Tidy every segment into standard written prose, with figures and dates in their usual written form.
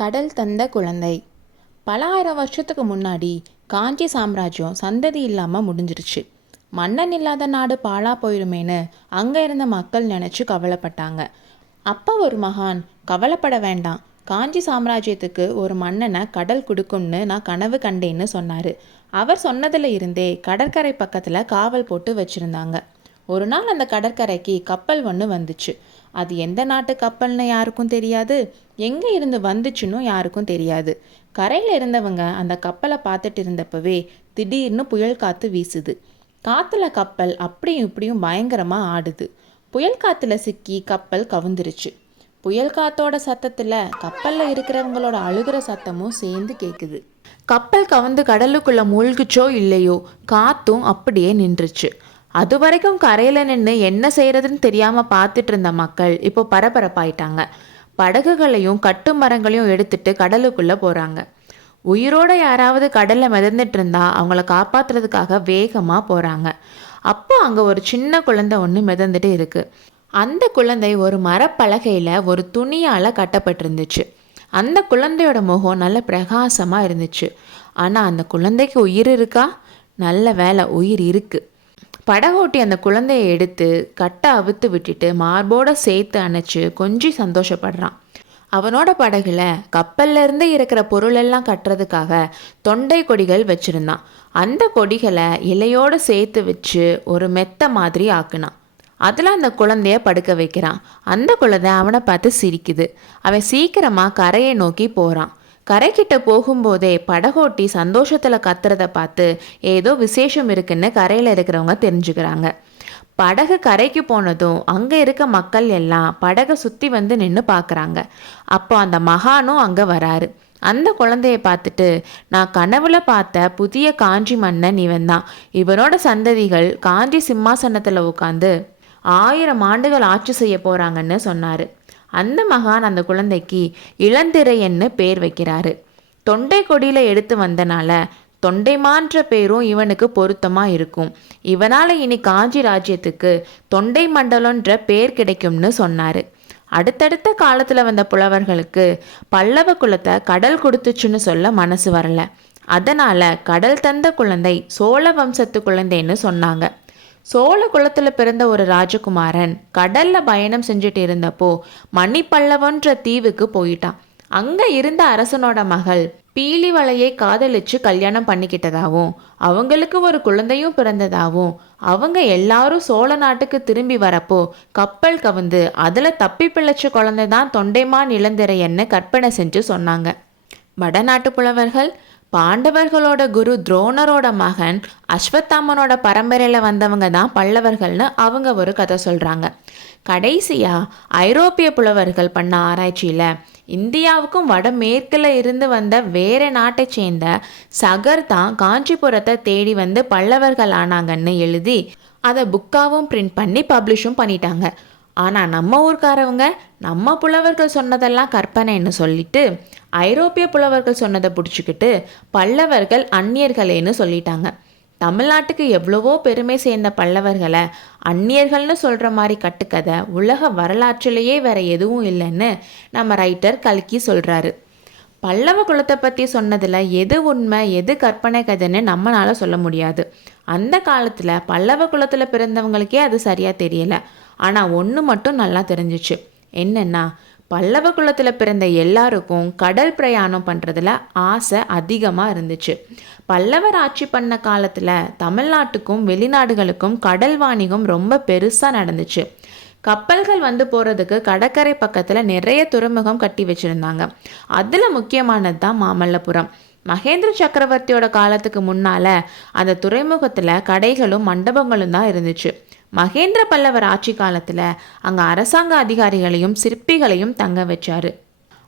கடல் தந்த குழந்தை. பல ஆயிரம் வருஷத்துக்கு முன்னாடி காஞ்சி சாம்ராஜ்யம் சந்ததி இல்லாமல் முடிஞ்சிருச்சு. மன்னன் இல்லாத நாடு பாழா போயிடுமேன்னு அங்கே இருந்த மக்கள் நினச்சி கவலைப்பட்டாங்க. அப்போ ஒரு மகான், கவலைப்பட வேண்டாம், காஞ்சி சாம்ராஜ்யத்துக்கு ஒரு மன்னனை கடல் கொடுக்கும்னு நான் கனவு கண்டேன்னு சொன்னார். அவர் சொன்னதில் இருந்தே கடற்கரை பக்கத்தில் காவல் போட்டு வச்சுருந்தாங்க. ஒரு நாள் அந்த கடற்கரைக்கு கப்பல் ஒன்று வந்துச்சு. அது எந்த நாட்டு கப்பல்னு யாருக்கும் தெரியாது, எங்கே இருந்து வந்துச்சுன்னு யாருக்கும் தெரியாது. கரையில் இருந்தவங்க அந்த கப்பலை பார்த்துட்டு இருந்தப்பவே திடீர்னு புயல் காற்று வீசுது. காற்றுல கப்பல் அப்படியும் இப்படியும் பயங்கரமாக ஆடுது. புயல் காற்றுல சிக்கி கப்பல் கவுந்துருச்சு. புயல் காத்தோட சத்தத்தில் கப்பலில் இருக்கிறவங்களோட அழுகிற சத்தமும் சேர்ந்து கேட்குது. கப்பல் கவுந்து கடலுக்குள்ளே மூழ்கிச்சோ இல்லையோ, காற்றும் அப்படியே நின்றுச்சு. அது வரைக்கும் கரையில் நின்று என்ன செய்கிறதுன்னு தெரியாமல் பார்த்துட்டு இருந்த மக்கள் இப்போ பரபரப்பாயிட்டாங்க. படகுகளையும் கட்டு மரங்களையும் எடுத்துட்டு கடலுக்குள்ளே போகிறாங்க. உயிரோட யாராவது கடலில் மிதந்துட்டு இருந்தா அவங்கள காப்பாற்றுறதுக்காக வேகமாக போகிறாங்க. அப்போ அங்கே ஒரு சின்ன குழந்தை ஒன்று மிதந்துட்டு இருக்கு. அந்த குழந்தை ஒரு மரப்பலகையில் ஒரு துணியால் கட்டப்பட்டிருந்துச்சு. அந்த குழந்தையோட முகம் நல்ல பிரகாசமாக இருந்துச்சு. ஆனால் அந்த குழந்தைக்கு உயிர் இருக்கா? நல்ல வேலை, உயிர் இருக்குது. படகோட்டி அந்த குழந்தையை எடுத்து கட்டை அவுத்து விட்டுட்டு மார்போட சேர்த்து அணைச்சு கொஞ்சி சந்தோஷப்படுறான். அவனோட படகுல கப்பல்ல இருந்து இருக்கிற பொருளெல்லாம் கட்டுறதுக்காக தொண்டை கொடிகள் வச்சிருந்தான். அந்த கொடிகளை இலையோடு சேர்த்து வச்சு ஒரு மெத்த மாதிரி ஆக்குனான். அதில் அந்த குழந்தைய படுக்க வைக்கிறான். அந்த குழந்தை அவனை பார்த்து சிரிக்குது. அவன் சீக்கிரமாக கரையை நோக்கி போகிறான். கரைக்கிட்ட போகும்போதே படகோட்டி சந்தோஷத்தில் கத்துறத பார்த்து ஏதோ விசேஷம் இருக்குன்னு கரையில் இருக்கிறவங்க தெரிஞ்சுக்கிறாங்க. படகு கரைக்கு போனதும் அங்கே இருக்க மக்கள் எல்லாம் படகை சுற்றி வந்து நின்று பார்க்குறாங்க. அப்போ அந்த மகானும் அங்கே வராரு. அந்த குழந்தைய பார்த்துட்டு, நான் கனவுல பார்த்த புதிய காஞ்சி மன்னன் இவன் தான், இவனோட சந்ததிகள் காஞ்சி சிம்மாசனத்தில் உட்காந்து 1000 ஆண்டுகள் ஆட்சி செய்ய போகிறாங்கன்னு சொன்னார். அந்த மகான் அந்த குழந்தைக்கு இளந்திரையன்னு பேர் வைக்கிறாரு. தொண்டை கொடியில் எடுத்து வந்தனால தொண்டைமான்ற பேரும் இவனுக்கு பொருத்தமாக இருக்கும். இவனால் இனி காஞ்சி ராஜ்யத்துக்கு தொண்டை மண்டலன்ற பேர் கிடைக்கும்னு சொன்னார். அடுத்தடுத்த காலத்தில் வந்த புலவர்களுக்கு பல்லவ குலத்தை கடல் கொடுத்துச்சுன்னு சொல்ல மனசு வரல. அதனால் கடல் தந்த குழந்தை சோழ வம்சத்து குழந்தைன்னு சொன்னாங்க. சோழ குலத்தில் பிறந்த ஒரு ராஜகுமாரன் கடல்ல பயணம் செஞ்சுட்டு இருந்தப்போ மணிப்பல்லவன்ற தீவுக்கு போயிட்டான். அங்க இருந்த அரசனோட மகள் பீலிவளையை காதலிச்சு கல்யாணம் பண்ணிக்கிட்டதாகவும் அவங்களுக்கு ஒரு குழந்தையும் பிறந்ததாகவும் அவங்க எல்லாரும் சோழ நாட்டுக்கு திரும்பி வரப்போ கப்பல் கவுந்து அதுல தப்பி பிழைச்ச குழந்தை தான் தொண்டைமான் இளந்திரையன்னு கற்பனை செஞ்சு சொன்னாங்க. வடநாட்டு புலவர்கள் பாண்டவர்களோட குரு துரோணரோட மகன் அஸ்வத்தாமனோட பரம்பரையில் வந்தவங்க தான் பல்லவர்கள்னு அவங்க ஒரு கதை சொல்கிறாங்க. கடைசியாக ஐரோப்பிய புலவர்கள் பண்ண ஆராய்ச்சியில் இந்தியாவுக்கும் வடமேற்கில் இருந்து வந்த வேறு நாட்டை சேர்ந்த சகர் தான் காஞ்சிபுரத்தை தேடி வந்து பல்லவர்கள் ஆனாங்கன்னு எழுதி அதை புக்காவும் பிரிண்ட் பண்ணி பப்ளிஷும் பண்ணிட்டாங்க. ஆனால் நம்ம ஊர்க்காரவங்க நம்ம புலவர்கள் சொன்னதெல்லாம் கற்பனைன்னு சொல்லிட்டு ஐரோப்பிய புலவர்கள் சொன்னதை பிடிச்சிக்கிட்டு பல்லவர்கள் அந்நியர்களேன்னு சொல்லிட்டாங்க. தமிழ்நாட்டுக்கு எவ்வளவோ பெருமை சேர்ந்த பல்லவர்களை அந்நியர்கள்னு சொல்கிற மாதிரி கட்டுக்கதை உலக வரலாற்றிலேயே வேற எதுவும் இல்லைன்னு நம்ம ரைட்டர் கல்கி சொல்கிறாரு. பல்லவ குலத்தை பற்றி சொன்னதில் எது உண்மை எது கற்பனை கதைன்னு நம்மளால் சொல்ல முடியாது. அந்த காலத்தில் பல்லவ குலத்தில் பிறந்தவங்களுக்கே அது சரியாக தெரியலை. ஆனால் ஒன்று மட்டும் நல்லா தெரிஞ்சிச்சு. என்னென்னா, பல்லவ குலத்தில் பிறந்த எல்லாருக்கும் கடல் பிரயாணம் பண்ணுறதுல ஆசை அதிகமாக இருந்துச்சு. பல்லவர் ஆட்சி பண்ண காலத்தில் தமிழ்நாட்டுக்கும் வெளிநாடுகளுக்கும் கடல் வாணிகம் ரொம்ப பெருசாக நடந்துச்சு. கப்பல்கள் வந்து போகிறதுக்கு கடற்கரை பக்கத்தில் நிறைய துறைமுகம் கட்டி வச்சுருந்தாங்க. அதில் முக்கியமானது தான் மாமல்லபுரம். மகேந்திர சக்கரவர்த்தியோட காலத்துக்கு முன்னால் அந்த துறைமுகத்தில் கடைகளும் மண்டபங்களும் தான் இருந்துச்சு. மகேந்திர பல்லவர் ஆட்சி காலத்தில் அங்கே அரசாங்க அதிகாரிகளையும் சிற்பிகளையும் தங்க வச்சாரு.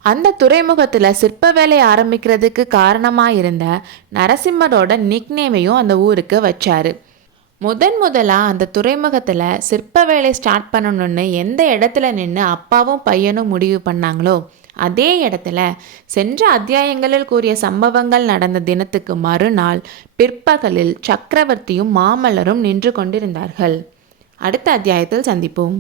அந்த துறைமுகத்தில் சிற்ப வேலை ஆரம்பிக்கிறதுக்கு காரணமாக இருந்த நரசிம்மரோட நிக்நேமையும் அந்த ஊருக்கு வச்சாரு. முதலாக அந்த துறைமுகத்தில் சிற்ப வேலை ஸ்டார்ட் பண்ணணும்னு எந்த இடத்துல நின்று அப்பாவும் பையனும் முடிவு பண்ணாங்களோ அதே இடத்துல சென்ற அத்தியாயங்களில் கூறிய சம்பவங்கள் நடந்த தினத்துக்கு மறுநாள் பிற்பகலில் சக்கரவர்த்தியும் மாமல்லரும் நின்று கொண்டிருந்தார்கள். அடுத்த அத்தியாயத்தில் சந்திப்போம்.